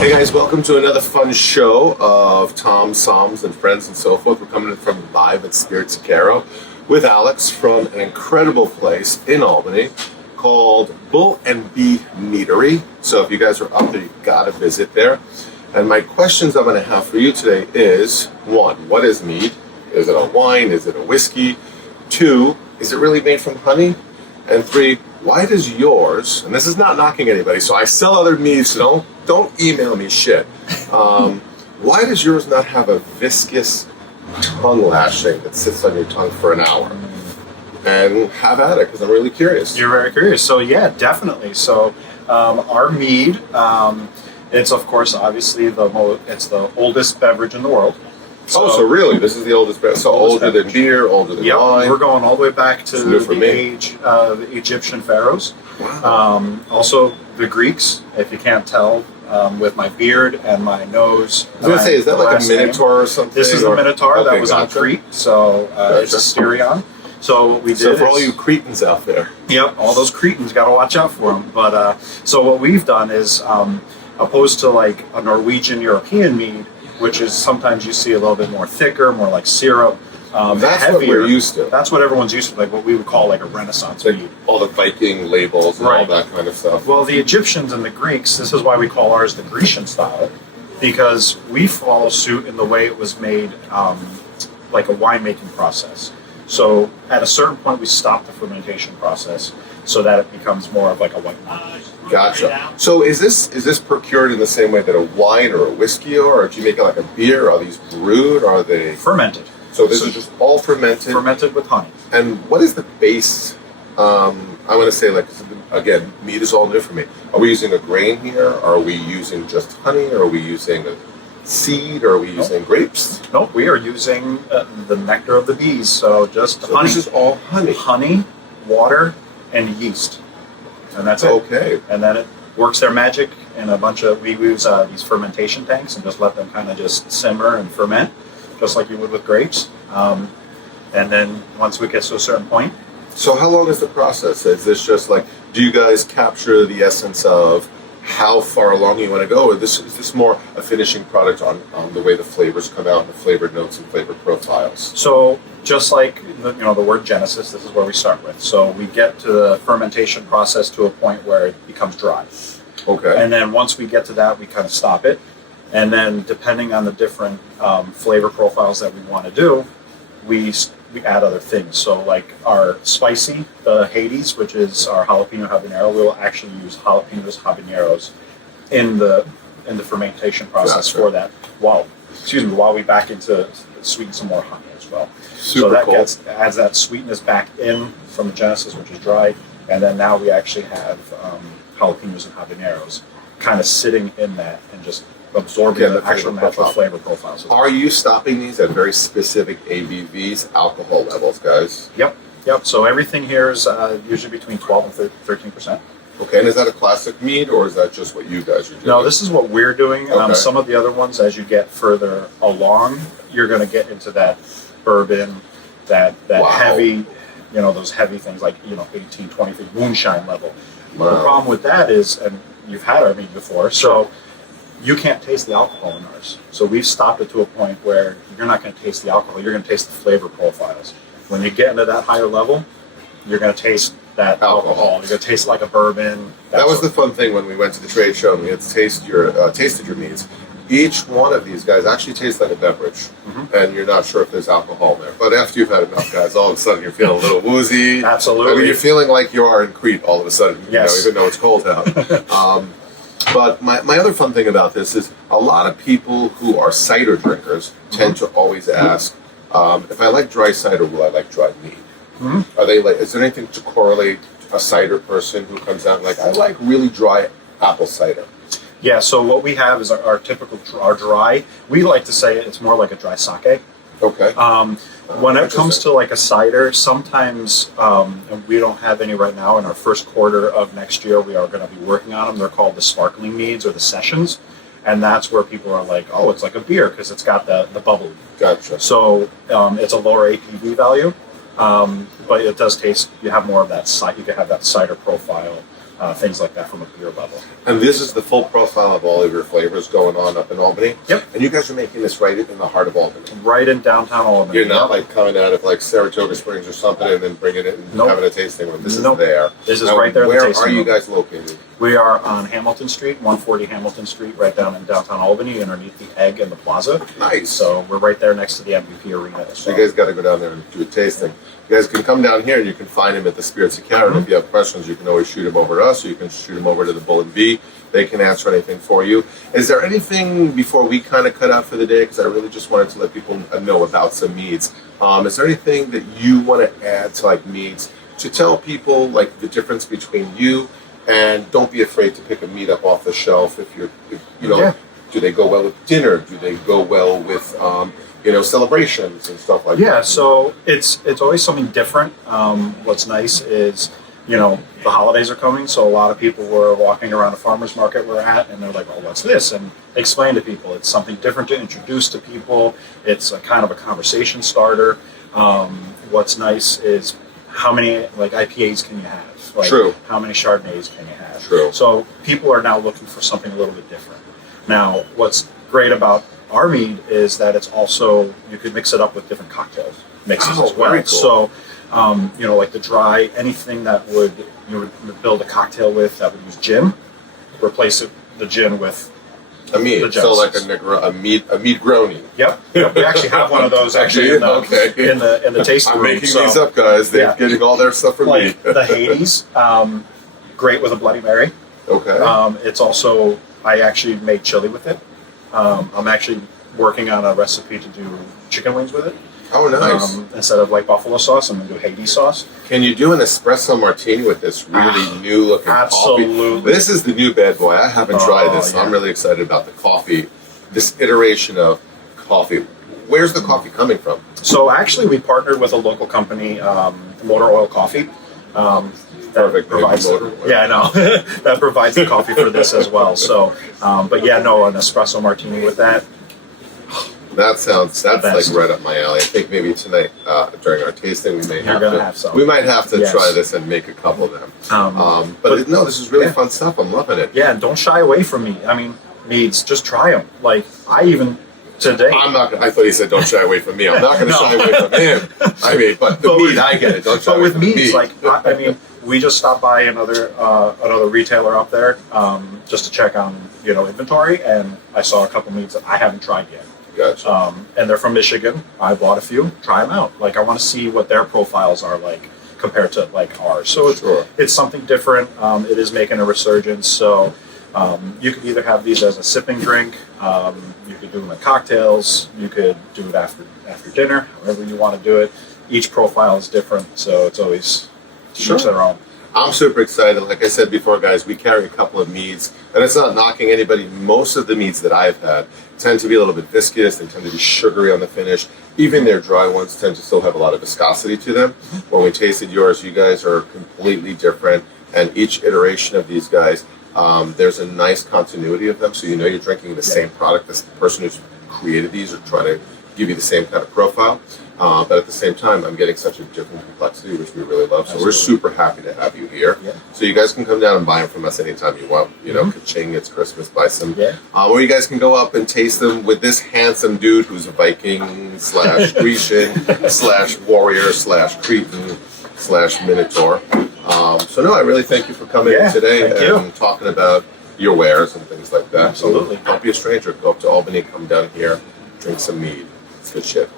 Hey guys, welcome to another fun show of Tom, Psalms, and Friends and so forth. We're coming in from live at Spirits Caro with Alex from an incredible place in Albany called Bull and Bee Meadery. So if you guys are up there, you gotta visit there. And my questions I'm gonna have for you today is, one, what is mead? Is it a wine? Is it a whiskey? Two, is it really made from honey? And three, why does yours, and this is not knocking anybody, so I sell other meads, so don't email me shit. Why does yours not have a viscous tongue lashing that sits on your tongue for an hour? And have at it, because I'm really curious. You're very curious. So yeah, definitely. So our mead, it's of course obviously it's the oldest beverage in the world. So really, this is the oldest beverage. So older than beer, older than wine. We're going all the way back to the age of the Egyptian pharaohs. Wow. Also the Greeks, if you can't tell, with my beard and my nose. I was going to say, is that like a minotaur or something? This is a minotaur that was on Crete, so it's a Styrian. So what we did. So for all you Cretans out there. Yep, all those Cretans, got to watch out for them. But so what we've done is, opposed to like a Norwegian European mead, which is sometimes you see a little bit more thicker, more like syrup. That's heavier. what we're used to. That's what everyone's used to, like what we would call like a Renaissance mead. All the Viking labels and all that kind of stuff. Well, the Egyptians and the Greeks, this is why we call ours the Grecian style, because we follow suit in the way it was made, like a winemaking process. So at a certain point, we stop the fermentation process so that it becomes more of like a white wine. Gotcha. So is this procured in the same way that a wine or a whiskey are? Or do you make it like a beer? Are these brewed? Are they fermented? So this is just all fermented? Fermented with honey. And what is the base? I want to say, like, again, mead is all new for me. Are we using a grain here? Are we using just honey? Are we using a seed? Are we using grapes? Nope, we are using the nectar of the bees. So just honey. This is all honey. Honey, water, and yeast. And that's it. Okay. And then it works their magic in a bunch of, we use these fermentation tanks and just let them kind of just simmer and ferment, just like you would with grapes. And then once we get to a certain point. So how long is the process? Is this just like, do you guys capture the essence of how far along you want to go? Or is this more a finishing product on the way the flavors come out, the flavored notes and flavor profiles? So just like the word Genesis, this is where we start with. So we get to the fermentation process to a point where it becomes dry. Okay. And then once we get to that, we kind of stop it. And then depending on the different flavor profiles that we want to do, we add other things. So like our spicy, the Hades, which is our jalapeno habanero, we'll actually use jalapenos habaneros in the fermentation process for that. While we back into sweeten some more honey as well. Super so that cool. adds that sweetness back in from the Genesis, which is dry, and then now we actually have jalapenos and habaneros kind of sitting in that and just absorbing the actual natural flavor profiles. Are you stopping these at very specific ABVs, alcohol levels, guys? Yep. So everything here is usually between 12 and 13%. Okay, and is that a classic mead, or is that just what you guys are doing? No, this is what we're doing. Okay. Some of the other ones, as you get further along, you're going to get into that bourbon, that heavy, those heavy things like 18, 20 feet moonshine level. Wow. The problem with that is, and you've had our mead before, so you can't taste the alcohol in ours. So we've stopped it to a point where you're not going to taste the alcohol, you're going to taste the flavor profiles. When you get into that higher level, you're going to taste that alcohol. You're going to taste like a bourbon. That was the fun thing when we went to the trade show and we had to tasted your meads. Each one of these guys actually tastes like a beverage, and you're not sure if there's alcohol in there. But after you've had enough, guys, all of a sudden you're feeling a little woozy. Absolutely. I mean, you're feeling like you are in Crete all of a sudden, even though it's cold out. But my other fun thing about this is a lot of people who are cider drinkers tend to always ask, if I like dry cider, will I like dry mead? Are they like? Is there anything to correlate a cider person who comes out and like, I like really dry apple cider? Yeah. So what we have is our typical dry. We like to say it's more like a dry sake. Okay. When it comes to like a cider, sometimes and we don't have any right now. In our first quarter of next year, we are going to be working on them. They're called the sparkling meads or the sessions, and that's where people are like, oh, it's like a beer because it's got the bubble. Gotcha. So it's a lower ABV value. But it does taste. You have more of that. You can have that cider profile things like that from a beer level. And this is the full profile of all of your flavors going on up in Albany? Yep. And you guys are making this right in the heart of Albany? Right in downtown Albany. You're not like coming out of like Saratoga Springs or something and then bringing it and having a tasting room. This is there. This is now, right there in the tasting room. Where are you guys located? We are on Hamilton Street, 140 Hamilton Street, right down in downtown Albany, underneath the Egg and the Plaza. Nice. So we're right there next to the MVP Arena. So you guys got to go down there and do a tasting. You guys can come down here and you can find him at the Spirits of Canada. If you have questions, you can always shoot him over to us, or you can shoot him over to the Bull and Bee. They can answer anything for you. Is there anything before we kind of cut out for the day? Because I really just wanted to let people know about some meads. Is there anything that you want to add to like meads to tell people like the difference between you and don't be afraid to pick a mead up off the shelf if do they go well with dinner? Do they go well with celebrations and stuff like that? Yeah, so it's always something different. What's nice is, the holidays are coming, so a lot of people were walking around a farmer's market we're at, and they're like, oh, what's this? And explain to people. It's something different to introduce to people. It's a kind of a conversation starter. What's nice is how many like IPAs can you have? Like, True. How many Chardonnays can you have? True. So people are now looking for something a little bit different. Now, what's great about our mead is that it's also, you could mix it up with different cocktail mixes as well. Very cool. So, like the dry, anything that you would build a cocktail with that would use gin, replace the gin with a mead. So like a mead grony. Yep. We actually have one of those actually in the tasting I'm room. making these up, guys. They're getting all their stuff from me. The Hades, great with a Bloody Mary. Okay. It's also, I actually made chili with it. I'm actually working on a recipe to do chicken wings with it. Oh, nice. Instead of like buffalo sauce, I'm going to do Hades sauce. Can you do an espresso martini with this really new looking coffee? Absolutely. This is the new bad boy. I haven't tried this, so I'm really excited about the coffee, this iteration of coffee. Where's the coffee coming from? So actually, we partnered with a local company, Motor Oil Coffee. Perfect. Provides, yeah, I know. That provides the coffee for this as well. So, an espresso martini with that. That's like right up my alley. I think maybe tonight during our tasting we may have some. We might have to try this and make a couple of them. But this is really fun stuff. I'm loving it. Yeah, and don't shy away from me. I mean, meads, just try them. Like I even today. I thought he said don't shy away from me. I'm not going to shy away from him. I mean, but the mead, I get it. Don't shy away from me. But with meads, we just stopped by another retailer up there just to check on inventory, and I saw a couple meads that I haven't tried yet. Gotcha. And they're from Michigan. I bought a few. Try them out. Like I want to see what their profiles are like compared to like ours. So it's something different. It is making a resurgence. So you could either have these as a sipping drink. You could do them in cocktails. You could do it after dinner. However you want to do it. Each profile is different, so it's always each their own. I'm super excited. Like I said before, guys, we carry a couple of meads, and it's not knocking anybody. Most of the meads that I've had tend to be a little bit viscous. They tend to be sugary on the finish. Even their dry ones tend to still have a lot of viscosity to them. When we tasted yours, you guys are completely different, and each iteration of these guys, there's a nice continuity of them, so you're drinking the same product. The person who's created these are trying to give you the same kind of profile. But at the same time, I'm getting such a different complexity, which we really love. So we're super happy to have you here. Yeah. So you guys can come down and buy them from us anytime you want. Ka-ching, it's Christmas, buy some. Yeah. Or you guys can go up and taste them with this handsome dude who's a Viking / Grecian / warrior / Cretan / Minotaur. I really thank you for coming in today and talking about your wares and things like that. Absolutely. So don't be a stranger. Go up to Albany, come down here, drink some mead. It's good shit.